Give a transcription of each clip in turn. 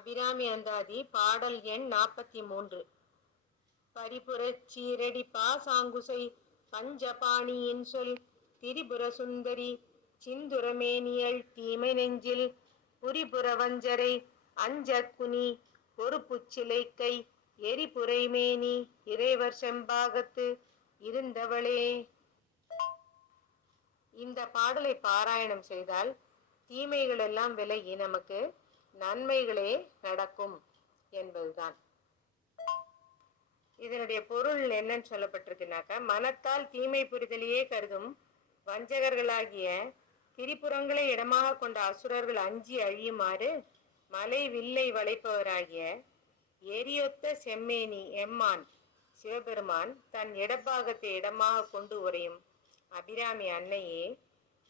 அபிராமி அந்தாதி பாடல் எண் 43. பரிபுரச் சீரடி பாசாங்குசை பஞ்சபாணியின் சொல் திரிபுர சுந்தரி சிந்துரமேனியள் தீமை நெஞ்சில் புரிபுர வஞ்சரை அஞ்சக் குனி பொறுப்புச்சிலைக்கை எரிபுரைமேனி இறைவர் செம்பாகத்து இருந்தவளே. இந்த பாடலை பாராயணம் செய்தால் தீமைகள் எல்லாம் விலகி நமக்கு நன்மைகளே நடக்கும் என்பதுதான். இதனுடைய பொருள் என்னன்னு சொல்லப்பட்டிருக்குனாக்கா, மனத்தால் தீமை புரிதலையே கருதும் வஞ்சகர்களாகிய திரிபுரங்களை இடமாக கொண்ட அசுரர்கள் அஞ்சி அழியுமாறு மலை வில்லை வளைப்பவராகிய எரியொத்த செம்மேனி எம்மான் சிவபெருமான் தன் இடப்பாகத்தை இடமாக கொண்டு உரையும் அபிராமி அன்னையே,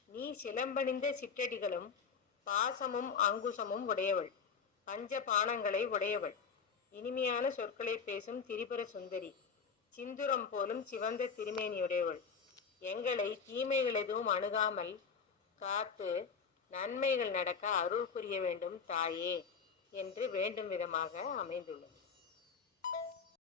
நீ சிலம்பணிந்த சிற்றடிகளும் பாசமும் அங்குசமும் உடையவள், பஞ்ச பானங்களை உடையவள், இனிமையான சொற்களை பேசும் திரிபுர சுந்தரி, சிந்துரம் போலும் சிவந்த திருமேனியுடையவள், எங்களை தீமைகள் எதுவும் அணுகாமல் காத்து நன்மைகள் நடக்க அருள் புரிய வேண்டும் தாயே என்று வேண்டும் விதமாக அமைந்துள்ளது.